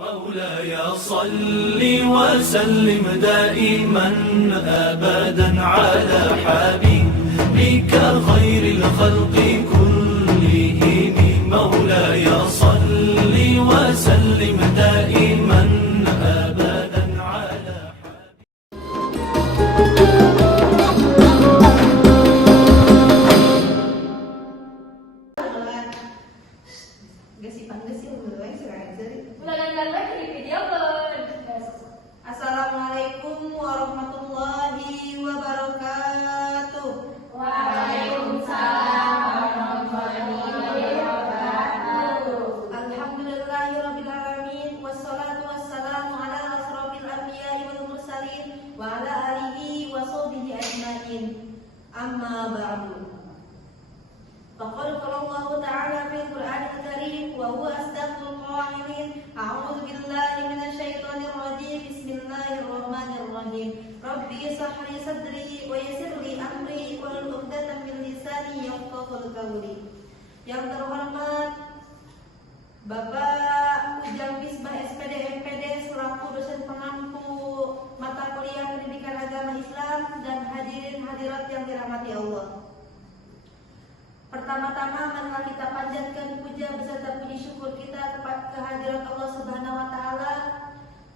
مولاي صل وسلم دائما أبدا على حبيبك خير الخلق كلهم مولاي صل وسلم دائما أبدا على Assalamualaikum warahmatullahi wabarakatuh. Waalaikumsalam warahmatullahi wabarakatuh. Alhamdulillahirabbil alamin wassalatu wassalamu ala asrofil anbiya'i wal mursalin wa ala alihi wa sahbihi ajmain. Amma ba'du. Faqad qala Allah ta'ala fil Qur'anil Karim wa huwa asdaqul qa'ilin. A'udzu billahi minasy syaithanir rajim. Bismillahirrahmanirrahim. Rabbi ishrah li sadri wa yassir li amri wahlul 'uqdatam min lisani yafqahul qawli. Yang terhormat Bapak Ujang Misbah SPD MPD selaku dosen pengampu mata kuliah Pendidikan Agama Islam dan hadirin hadirat yang dirahmati Allah. Pertama-tama marilah kita panjatkan puja beserta puji syukur kita kepada kehadirat Allah Subhanahu wa taala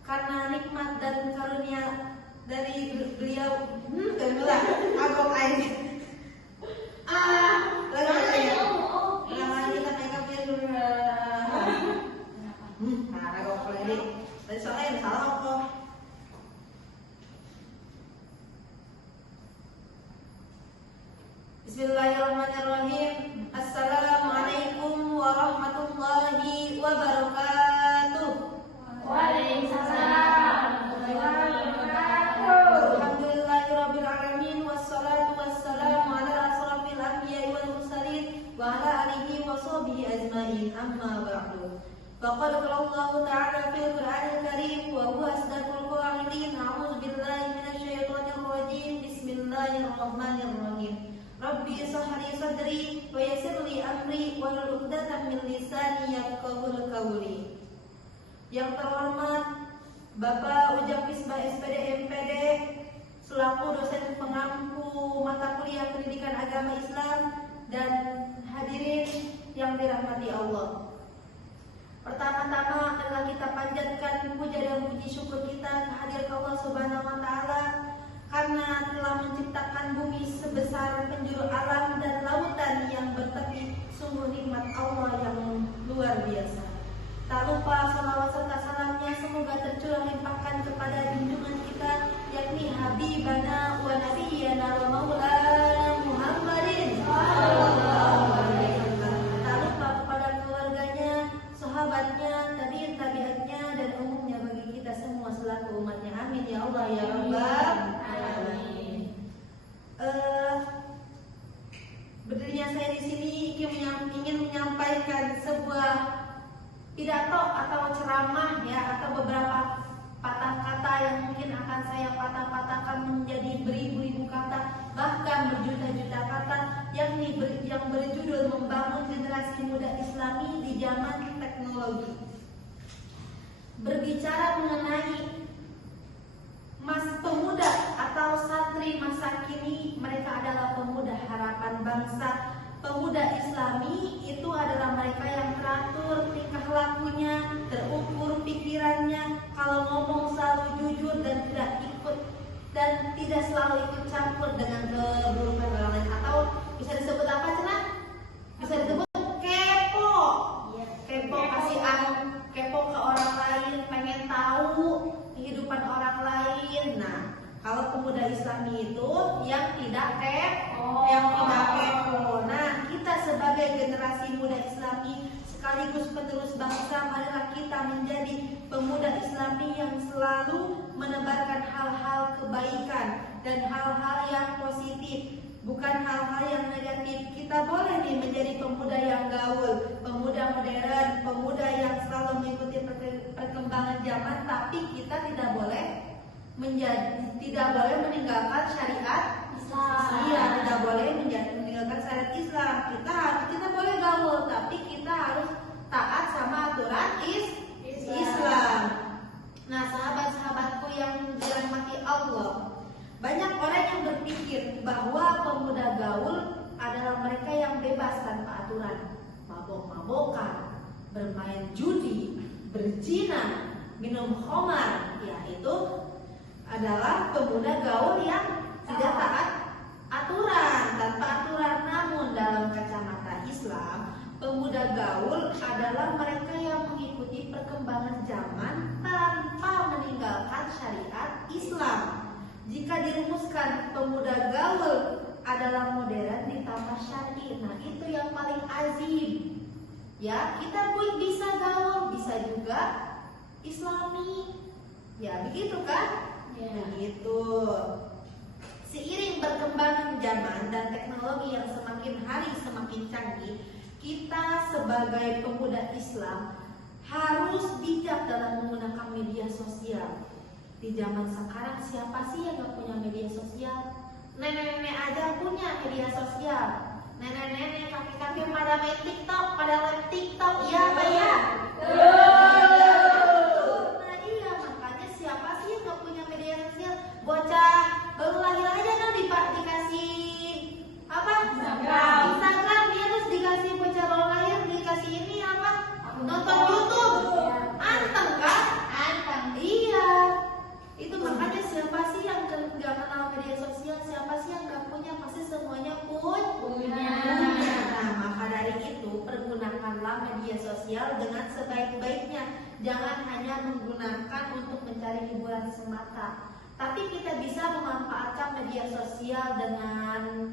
karena nikmat dan karunia dari beliau. Agak air. Bismillahirrahmanirrahim. Assalamualaikum warahmatullahi wabarakatuh. Waalaikumsalam warahmatullahi wabarakatuh. Alhamdulillahirabbil alamin wassalatu wassalamu ala asrofil anbiya'i wal mursalin wa ala alihi wa sahbihi ajmain. Amma ba'du. Faqad qala Allah ta'ala fil Qur'anil Karim wa huwa asdaqul qa'ilin. A'udzu billahi minasy syaithanir rajim. Bismillahirrahmanirrahim. Rabbi ishrah li sadri wa yassir li amri wahlul 'uqdatam min lisani yafqahul qawli. Yang terhormat Bapak Ujang Misbah SPD MPD selaku dosen pengampu mata kuliah Pendidikan Agama Islam dan hadirin yang dirahmati Allah. Pertama-tama telah kita panjatkan puja dan puji syukur kita kehadirat Allah Subhanahu wa taala karena telah menciptakan bumi sebesar penjuru alam dan lautan yang bertepi. Sungguh nikmat Allah yang luar biasa. Tak lupa salawat serta salamnya semoga tercurah limpahkan kepada junjungan kita yakni Habibana wa Nabiyyana wa Maulana Muhammadin sallallahu alaihi wasallam. Tak lupa kepada keluarganya, sahabatnya, tabi'atnya dan umumnya bagi kita semua selaku umatnya. Amin ya Allah ya Rabbal alamin. Berdirinya saya di sini ingin menyampaikan sebuah pidato atau ceramah ya, atau beberapa patah kata yang mungkin akan saya patah-patahkan menjadi beribu-ribu kata, bahkan berjuta-juta kata, yakni yang berjudul membangun generasi muda Islami di zaman teknologi. Berbicara mengenai pemuda atau santri masa kini, mereka adalah pemuda harapan bangsa. Pemuda Islami itu adalah mereka yang teratur tingkah lakunya, terukur pikirannya, kalau ngomong selalu jujur dan tidak selalu ikut campur dengan keburukan orang lain, atau bisa disebut apa Cina? Bisa disebut kepo. Kepo kepo ke orang lain, pengen tahu kehidupan orang lain. Nah, kalau pemuda Islami itu yang tidak kepo, Nah, kita sebagai generasi muda Islami sekaligus penerus bangsa, marilah kita menjadi pemuda Islami yang selalu menebarkan hal-hal kebaikan dan hal-hal yang positif, bukan hal-hal yang negatif. Kita boleh nih menjadi pemuda yang gaul, pemuda modern, pemuda yang selalu mengikuti perkembangan zaman, tapi kita tidak boleh meninggalkan syariat Islam. Iya, tidak boleh meninggalkan syariat Islam. Kita boleh gaul, tapi kita harus taat sama aturan Islam. bermain judi, berzina, minum khamar, ya itu adalah pemuda gaul yang tidak taat aturan, tanpa aturan. Namun dalam kacamata Islam, pemuda gaul adalah mereka yang mengikuti perkembangan zaman tanpa meninggalkan syariat Islam. Jika dirumuskan pemuda gaul adalah modern ditambah syar'i, nah itu yang paling azim. Ya, kita pun bisa gaul, bisa juga Islami. Ya, begitu kan? Ya. Begitu. Seiring berkembang zaman dan teknologi yang semakin hari semakin canggih, kita sebagai pemuda Islam harus bijak dalam menggunakan media sosial. Di zaman sekarang siapa sih yang gak punya media sosial? Nenek-nenek aja punya media sosial. Nenek-nenek, kakek-kakek pada main TikTok, pada live TikTok, iya Pak ya? Nah iya, makanya siapa sih yang gak punya media sosial? Bocah baru lahir aja kan dikasih apa? Instagram, dia terus dikasih bocah baru lahir, dikasih ini apa? Nonton YouTube. Anteng kan? Anteng. Iya. Itu makanya siapa sih yang gak kenal media sosial? Siapa sih yang gak punya? Pasti semuanya punya. Nah maka dari itu pergunakanlah media sosial dengan sebaik-baiknya. Jangan hanya menggunakan untuk mencari hiburan semata, tapi kita bisa memanfaatkan media sosial dengan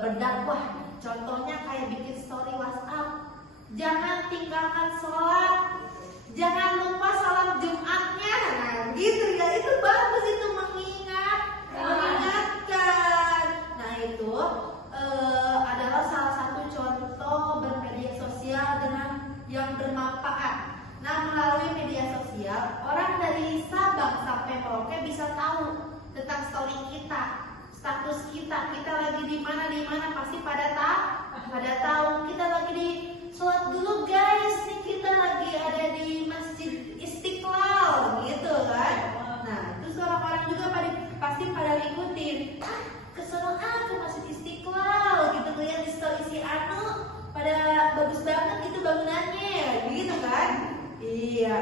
berdakwah. Contohnya kayak bikin story WhatsApp. Jangan tinggalkan sholat, jangan lupa sholat Jumatnya. Nah gitu ya, itu bagus, itu mengingatkan. Nah itu adalah salah satu contoh bermedia sosial dengan yang bermanfaat. Nah melalui media sosial, orang dari Sabang sampai Merauke bisa tahu tentang story kita, status kita lagi di mana pasti pada tahu. Kita lagi di sholat dulu guys, nih kita lagi ada di Masjid Istiqlal gitu kan. Nah terus orang-orang juga pasti pada ngikutin, kesono ke Masjid Istiqlal gitu, lihat di story si Anu pada bagus banget itu bangunannya gitu kan. Iya,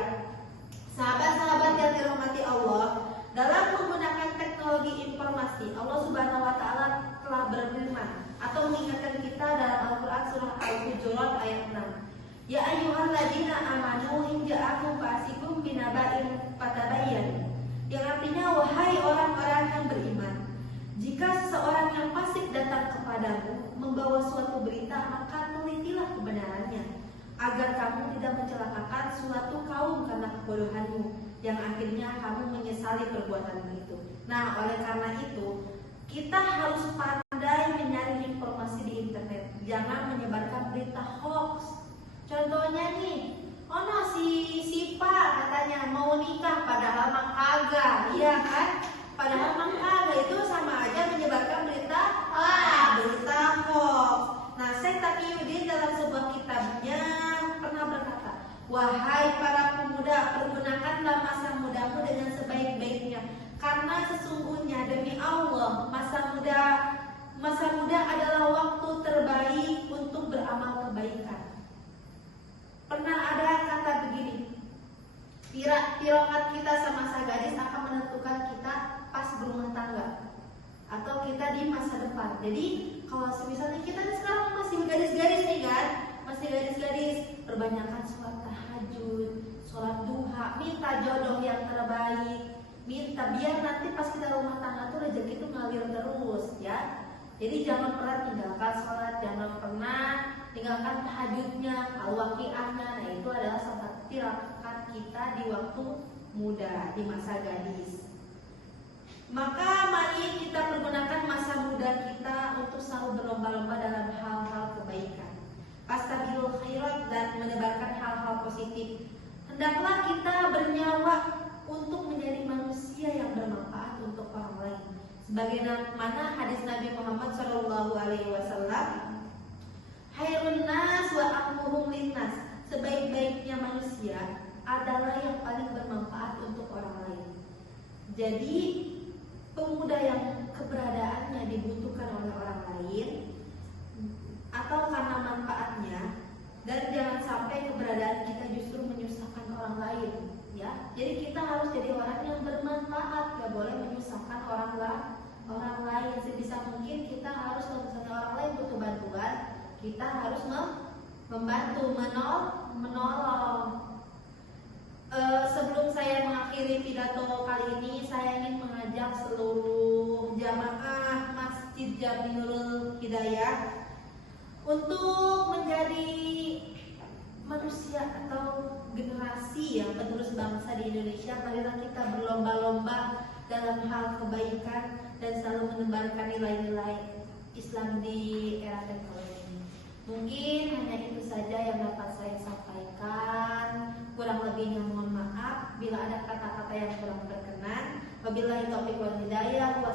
sahabat-sahabat yang dirahmati Allah, dalam menggunakan teknologi informasi, Allah Subhanahu wa Ta'ala telah berfirman atau mengingatkan kita dalam Al-Quran surah Al-Hujurat ayat 6. Ya ayyuhalladzina amanu in ja'akum fasiqun binaba'in fatabayyanu. Yang artinya, wahai orang-orang yang beriman, jika seseorang yang fasik datang kepadamu membawa suatu berita, maka telitilah kebenarannya, agar kamu tidak mencelakakan suatu kaum karena kebodohanmu, yang akhirnya kamu menyesali perbuatanmu itu. Nah, oleh karena itu, kita harus pandai menyaring informasi di internet. Jangan menyebarkan berita hoax. Contohnya nih, si Pak katanya mau nikah padahal mah kagak, iya kan? Padahal mah kagak, itu sama aja menyebarkan berita hoax. Nah, Syekh Taqiyuddin dalam sebuah kitabnya pernah berkata, wahai para pemuda, pergunakanlah masa mudamu dengan sebaik-baiknya, karena sesungguhnya demi Allah masa muda adalah waktu terbaik untuk beramal kebaikan. Pernah ada kata begini, tirokat kita semasa gadis akan menentukan kita pas berumah tangga atau kita di masa depan. Jadi kalau misalnya kita sekarang masih gadis-gadis nih kan, masih gadis-gadis, perbanyakkan sholat tahajud, sholat duha, minta jodoh yang terbaik, minta biar nanti pas kita rumah tangga tuh rezeki itu ngalir terus ya. Jadi jangan pernah tinggalkan sholat, jangan pernah tinggalkan tahajudnya, al-waqiahnya. Nah itu adalah salah satu tirakat kita di waktu muda, di masa gadis. Maka mari kita pergunakan masa muda kita untuk selalu berlomba-lomba dalam hal-hal kebaikan, fastabiqul khairat, dan menebarkan hal-hal positif. Hendaklah kita bernyawa untuk menjadi manusia yang bermanfaat untuk orang lain. Sebagaimana hadis Nabi Muhammad SAW, Hairun nas wa aqmuhum linnas, sebaik-baiknya manusia adalah yang paling bermanfaat untuk orang lain. Jadi pemuda yang keberadaannya dibutuhkan oleh orang lain atau karena manfaatnya, dan jangan sampai sampai keberadaan kita justru menyusahkan orang lain, ya. Jadi kita harus jadi orang yang bermanfaat, gak boleh menyusahkan orang lain. Sebisa mungkin kita harus, kalau misalnya orang lain butuh bantuan, kita harus membantu, menolong. Sebelum saya mengakhiri pidato kali ini, saya ingin mengajak seluruh jamaah Masjid Jamiul Hidayah untuk menjadi manusia atau generasi yang penerus bangsa di Indonesia. Marilah kita berlomba-lomba dalam hal kebaikan dan selalu menebarkan nilai-nilai Islam di era teknologi. Mungkin hanya itu saja yang dapat saya sampaikan. Kurang lebihnya mohon maaf bila ada kata-kata yang kurang berkenan. Wabillahi taufiq wal hidayah.